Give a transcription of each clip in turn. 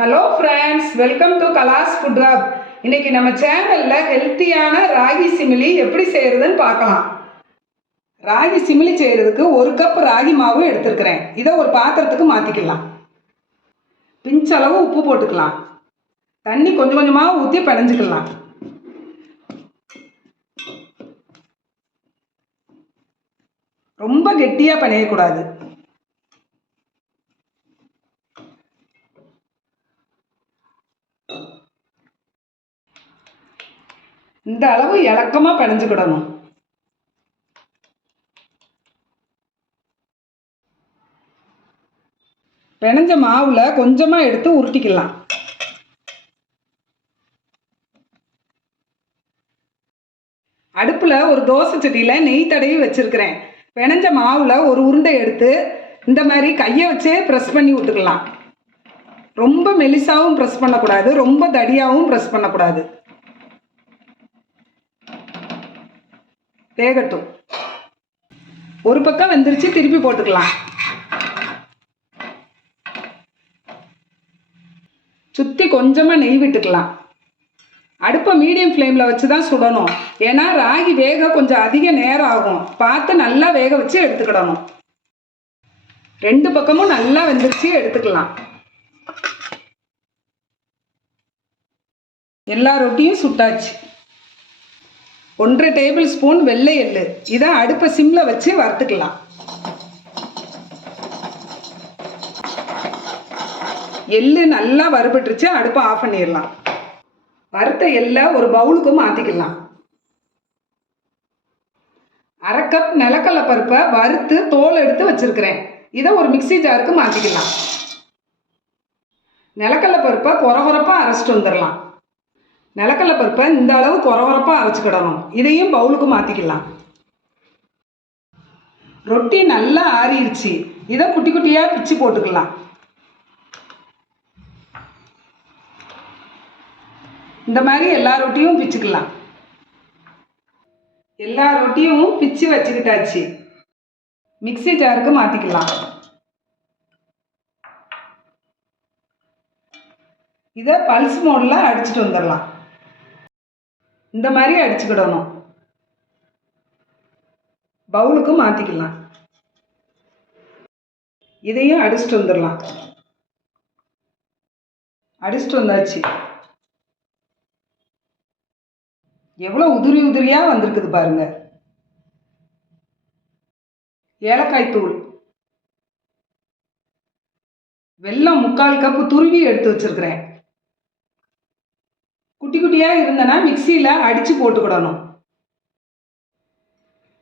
Hello friends welcome to Kalas food hub இன்னைக்கு நம்ம சேனல்ல ஹெல்த்தியான ராகி சிமிலி எப்படி செய்யறதுன்னு பார்க்கலாம். ராகி சிமிலி செய்யறதுக்கு ஒரு கப் ராகி மாவு எடுத்திருக்கிறேன். இதை ஒரு பாத்திரத்துக்கு மாற்றிக்கலாம் பிஞ்சளவு உப்பு போட்டுக்கலாம். தண்ணி கொஞ்சம் கொஞ்சமாக ஊற்றி பிணைஞ்சிக்கலாம். ரொம்ப கெட்டியாக பிணையக்கூடாது. இந்த அளவு இலக்கமாக பிணைஞ்சுக்கிடணும். பிணைஞ்ச மாவுல கொஞ்சமாக எடுத்து உருட்டிக்கலாம். அடுப்பில் ஒரு தோசை செடியில் நெய் தடவி வச்சுருக்கிறேன். பிணைஞ்ச மாவில் ஒரு உருண்டை எடுத்து இந்த மாதிரி கையை வச்சே ப்ரெஸ் பண்ணி விட்டுக்கலாம் ரொம்ப மெலிசாவும் ப்ரெஸ் பண்ணக்கூடாது ரொம்ப தடியாகவும் ப்ரெஸ் பண்ணக்கூடாது. வேகட்டும். ஒரு பக்கம் வெந்துருச்சு திருப்பி போட்டுக்கலாம். சுற்றி கொஞ்சமாக நெய் விட்டுக்கலாம். அடுப்பை மீடியம் ஃப்ளேமில் வச்சு தான் சுடணும். ஏன்னா ராகி வேக கொஞ்சம் அதிக நேரம் ஆகும். பார்த்து நல்லா வேக வச்சு எடுத்துக்கிடணும். ரெண்டு பக்கமும் நல்லா வெந்துருச்சு எடுத்துக்கலாம். எல்லா ரொட்டியும் சுட்டாச்சு. ஒன்றரை டேபிள் ஸ்பூன் வெள்ளை எள்ளு. இதை அடுப்பை சிம்மில் வச்சு வறுத்துக்கலாம். எள்ளு நல்லா வறுபட்டுருச்சு அடுப்பை ஆஃப் பண்ணிடலாம். வறுத்த எள்ளை ஒரு பவுலுக்கு மாற்றிக்கலாம் அரை கப் நிலக்கடலை பருப்பை வறுத்து தோல் எடுத்து வச்சுருக்கிறேன். இதை ஒரு மிக்ஸி ஜாருக்கு மாற்றிக்கலாம் நிலக்கடலை பருப்பை குறகுறப்பாக அரைச்சிட்டு வந்துடலாம். நிலக்கடலை பருப்பை இந்த அளவு குறவரப்பாக அரைச்சிக்கிடணும் இதையும் பவுலுக்கு மாற்றிக்கலாம் ரொட்டி நல்லா ஆறிடுச்சு இதை குட்டி குட்டியாக பிச்சு போட்டுக்கலாம். இந்த மாதிரி எல்லா ரொட்டியும் பிச்சுக்கலாம். எல்லா ரொட்டியும் பிச்சு வச்சுக்கிட்டாச்சு. மிக்ஸி ஜாருக்கு மாற்றிக்கலாம் இதை பல்ஸ் மோடில் அடிச்சுட்டு வந்துடலாம். இந்த மாதிரி அடிச்சுக்கிடணும். பவுலுக்கு மாற்றிக்கலாம் இதையும் அடிச்சுட்டு வந்துடலாம். அடிச்சுட்டு வந்தாச்சு. எவ்வளோ உதிரி உதிரியாக வந்திருக்குது பாருங்க. ஏலக்காய் தூள். வெள்ளம் முக்கால் கப்பு துருவி எடுத்து வச்சிருக்கிறேன். குட்டி குட்டியாக இருந்தனா மிக்சியில் அடித்து போட்டுக்கிடணும்.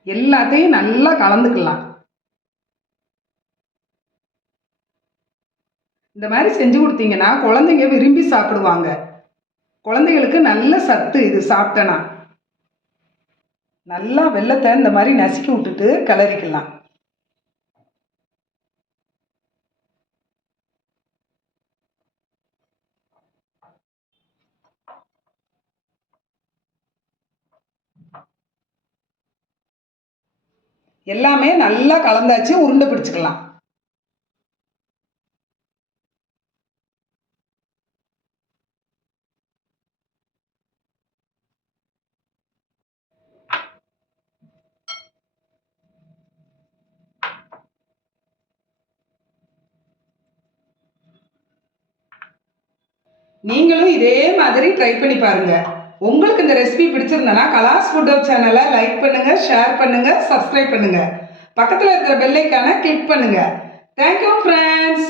எல்லாத்தையும் நல்லா கலந்துக்கலாம். இந்த மாதிரி செஞ்சு கொடுத்தீங்கன்னா குழந்தைங்க விரும்பி சாப்பிடுவாங்க. குழந்தைகளுக்கு நல்ல சத்து இது சாப்பிட்டனா நல்லா வெள்ளத்தை இந்த மாதிரி நசுக்கி விட்டுட்டு கிளறிக்கலாம். எல்லாமே நல்லா கலந்தாச்சு உருண்டை பிடிச்சிக்கலாம். நீங்களும் இதே மாதிரி ட்ரை பண்ணி பாருங்கள் உங்களுக்கு இந்த ரெசிபி பிடிச்சிருந்தனா கலாஸ் ஃபுட் ஹப் சேனலை லைக் பண்ணுங்க ஷேர் பண்ணுங்க சப்ஸ்கிரைப் பண்ணுங்க. பக்கத்தில் இருக்கிற பெல்லைக்கான கிளிக் பண்ணுங்க. Thank you friends